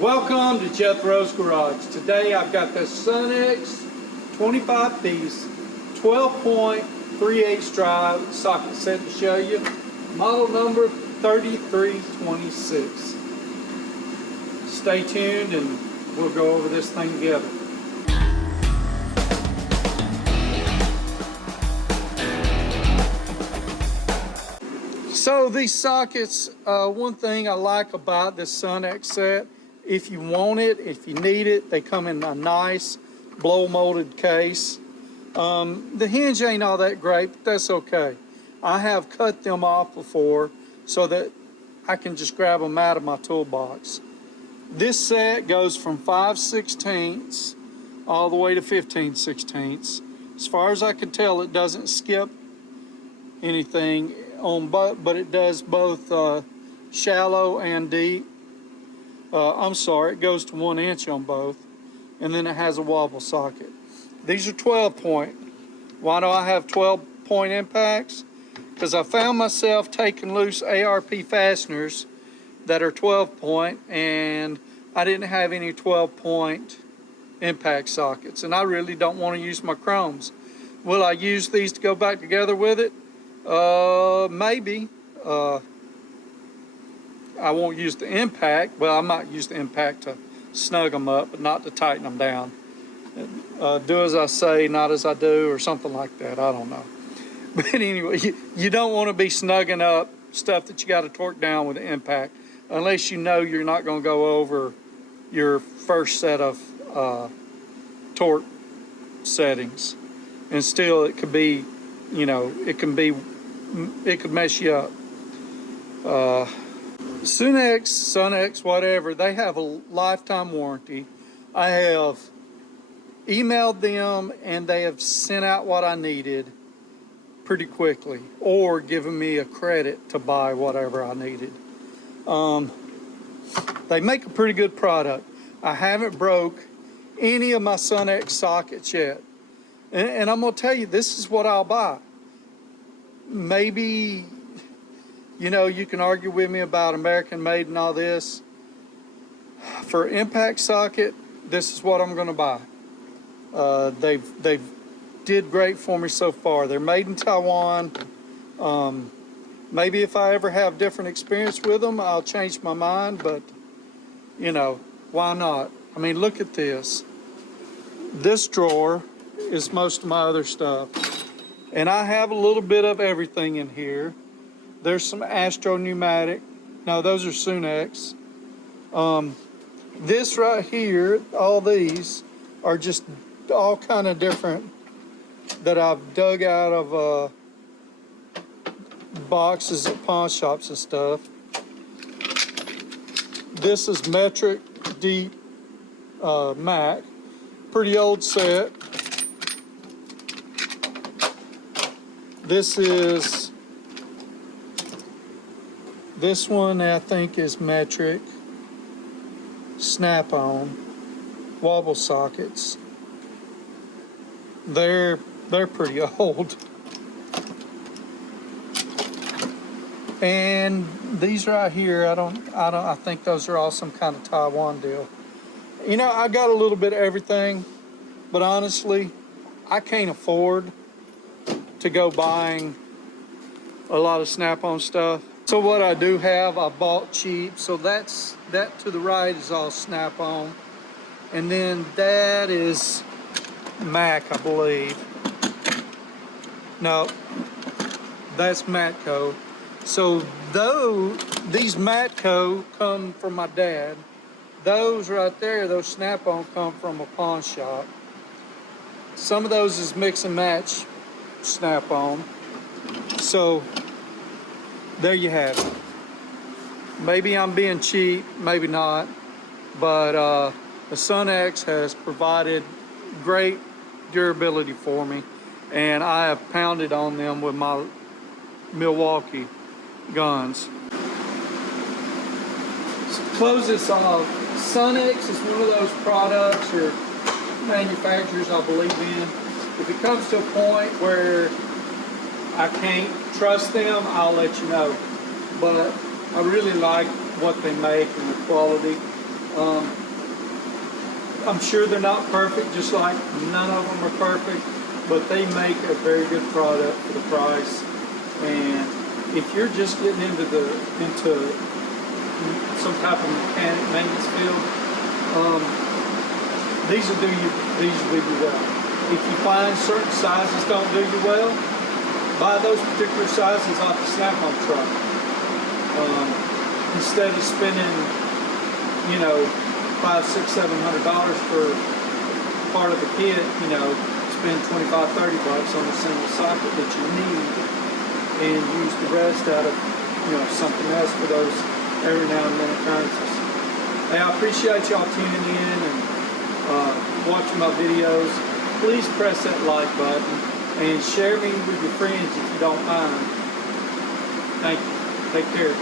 Welcome to Jethro's Garage. Today I've got the Sunex 25-piece 12.38 drive socket set to show you. Model number 3326. Stay tuned and we'll go over this thing together. So these sockets, one thing I like about this Sunex set, if you want it, if you need it, they come in a nice blow molded case. The hinge ain't all that great, but that's okay. I have cut them off before so that I can just grab them out of my toolbox. This set goes from 5/16 all the way to 15/16. As far as I can tell, it doesn't skip anything on but it does both shallow and deep. I'm sorry, it goes to 1 inch on both, and then it has a wobble socket. These are 12 point. Why do I have 12 point impacts? Because I found myself taking loose ARP fasteners that are 12 point, and I didn't have any 12 point impact sockets, and I really don't want to use my chromes. Will I use these to go back together with it? Maybe. I won't use the impact. Well, I might use the impact to snug them up, but not to tighten them down. Do as I say, not as I do, or something like that. I don't know. But anyway, you don't want to be snugging up stuff that you got to torque down with the impact, unless you know you're not going to go over your first set of torque settings. And still, it could be, it could mess you up. Sunex, whatever, they have a lifetime warranty. I have emailed them and they have sent out what I needed pretty quickly, or given me a credit to buy whatever I needed. They make a pretty good product. I haven't broke any of my Sunex sockets yet. And I'm gonna tell you, this is what I'll buy. Maybe, you can argue with me about American made and all this. For impact socket, this is what I'm going to buy. They've did great for me so far. They're made in Taiwan. Maybe if I ever have different experience with them, I'll change my mind, but why not? I mean, look at this. This drawer is most of my other stuff. And I have a little bit of everything in here. There's some Astro pneumatic. No, those are Sunex. This right here, all these are just all kind of different that I've dug out of boxes at pawn shops and stuff. This is metric deep Mac. Pretty old set. This one I think is metric Snap-on wobble sockets. They're pretty old. And these right here, I think those are all some kind of Taiwan deal. I got a little bit of everything, but honestly, I can't afford to go buying a lot of Snap-on stuff. So what I do have, I bought cheap. So that to the right is all Snap-on. And then that is Mac, I believe. No, that's Matco. So these Matco come from my dad. Those right there, those Snap-on come from a pawn shop. Some of those is mix and match Snap-on. So there you have it. Maybe I'm being cheap, maybe not, but the Sunex has provided great durability for me, and I have pounded on them with my Milwaukee guns. So to close this off, Sunex is one of those products or manufacturers I believe in. If it comes to a point where I can't trust them, I'll let you know. But I really like what they make and the quality. I'm sure they're not perfect, just like none of them are perfect, but they make a very good product for the price. And if you're just getting into some type of mechanic maintenance field, these will do you well. If you find certain sizes don't do you well, buy those particular sizes off the Snap-on truck. Instead of spending, you know, $500, $600, $700 for part of the kit, you know, spend $25, $30 on a single socket that you need, and use the rest out of, you know, something else for those every now and then occurrences. Hey, I appreciate y'all tuning in and watching my videos. Please press that like button and share me with your friends if you don't mind. Thank you. Take care.